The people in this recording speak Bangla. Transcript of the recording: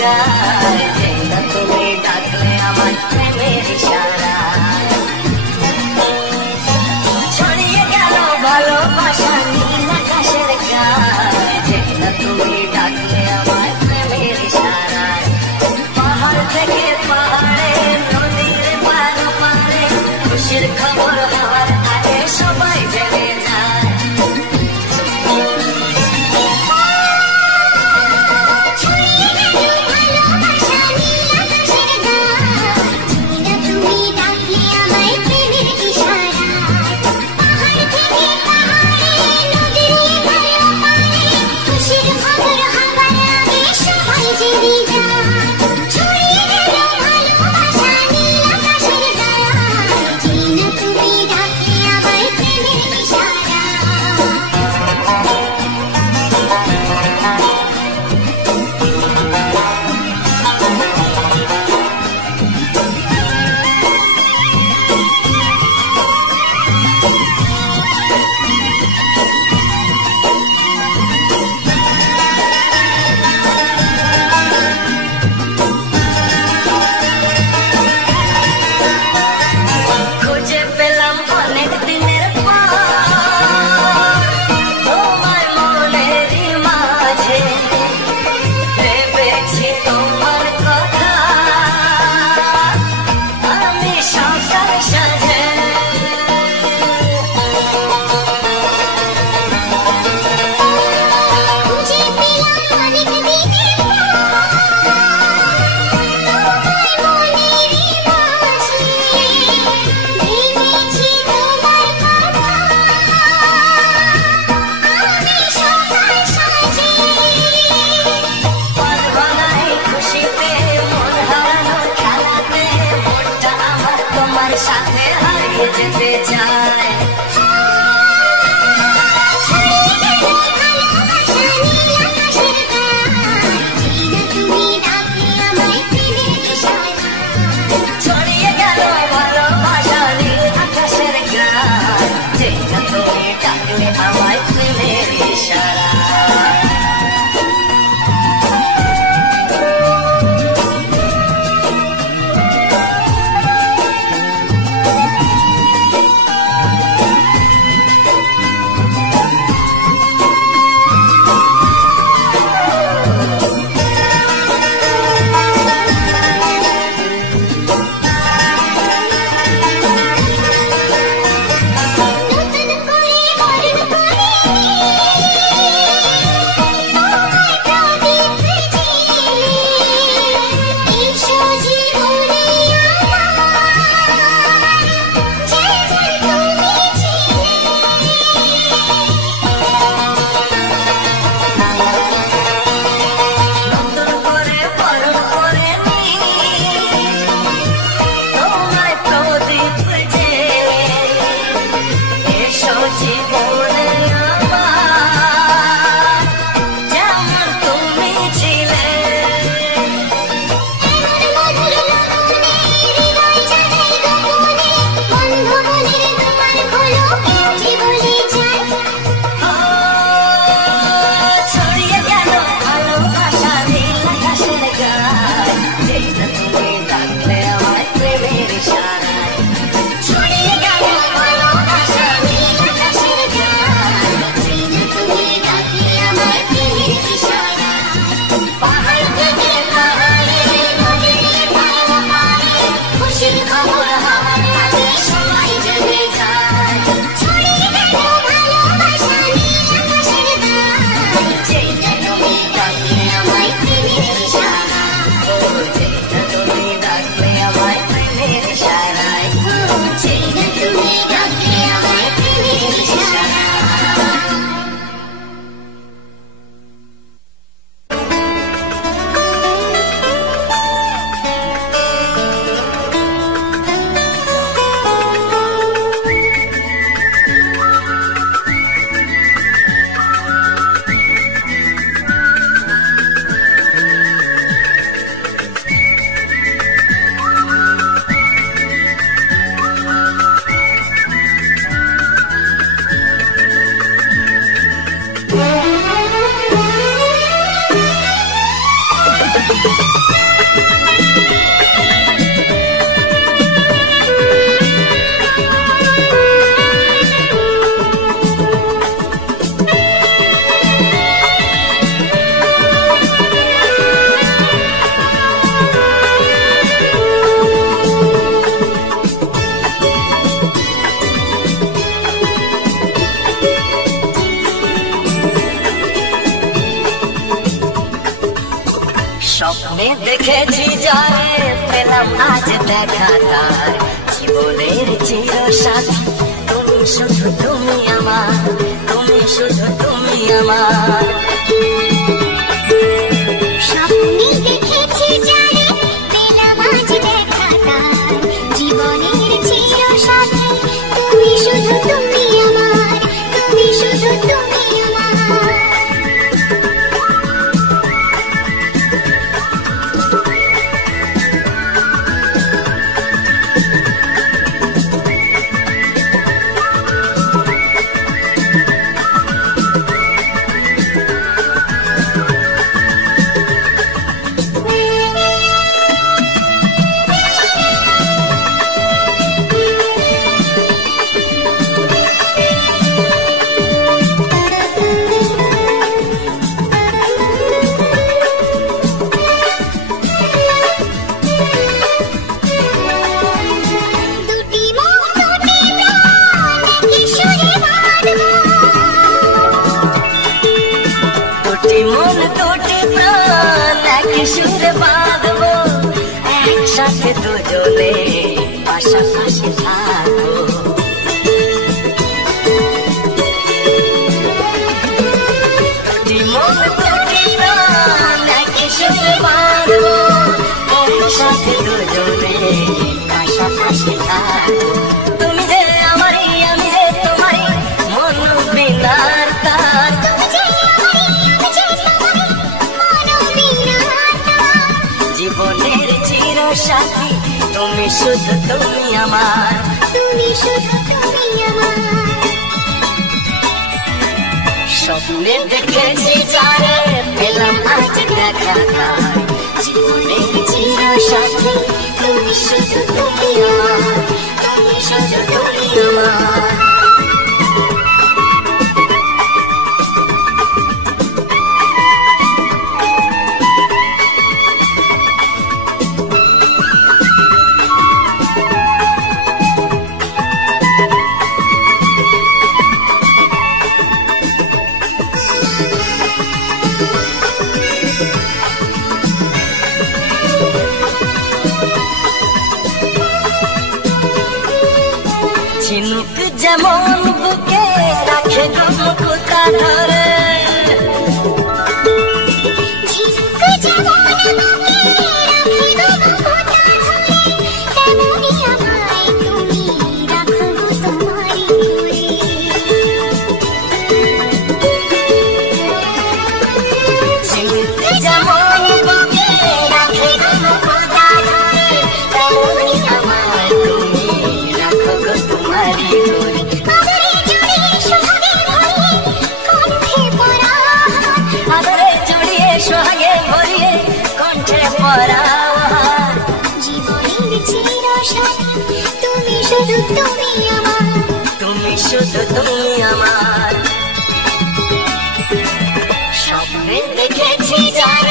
গায়, যেই না তুমি ডাকলে আমার প্রেমের ইশারায়। ছড়িয়ে গেল ভালোবাসা নীল আকাশের গায়, যেই না তুমি ডাকলে আমার প্রেমের ইশারায়। পাহাড় থেকে পাহাড়ে, নদীর পার পারে, খুশির খবর হওয়ার আগে সবাই জেনে যায়। সাথে হারিয়ে যেতে চায়। ছড়িয়ে গেল ভালোবাসা নীল আকাশের গায়, যেই না তুমি ডাকলে আমায় প্রেমের ইশারায়। স্বপ্নে দেখেছি যারে পেলাম আজ দেখা তার জীবনের চিরসাথী তুমি শুধু তুমি আমার তুমি শুধু তুমি আমার স্বপ্নে দেখেছি যারে পেলাম আজ দেখা তার জীবনের চিরসাথী তুমি শুধু তুমি আমার তুমি শুধু তুমি আমার সুরে বাঁধবো একসাথে দুজনে পাশাপাশি থাকবো দুটি মন দুটি প্রাণ একই সুরে বাঁধবো একসাথে দুজনে পাশাপাশি থাকবো তুমি যে আমারই আমি যে তোমারই মন বিনার তার জীবনের চিরসাথী তুমি শুধু তুমি আমার তুমি শুধু তুমি আমার স্বপ্নে দেখেছি যারে পেলাম আজ দেখা তার জীবনের চিরসাথী তুমি শুধু তুমি আমার তুমি শুধু তুমি আমার ঝিনুক যেমন বুকে রাখে মুকুতা ধরে ঝিনুক যেমন বুকে রাখে মুকুতা ধরে তেমনি আমায় তুমি রাখো তোমারই ঘরে ঝিনুক যেমন বুকে রাখে মুকুতা ধরে তেমনি আমায় তুমি রাখো তোমারই ঘরে আদরে জড়িয়ে সোহাগে ভরিয়ে কণ্ঠে পরা জীবনের চিরসাথী তুমি শুধু তুমি আমার তুমি শুধু তুমি আমার স্বপ্নে দেখেছি যারা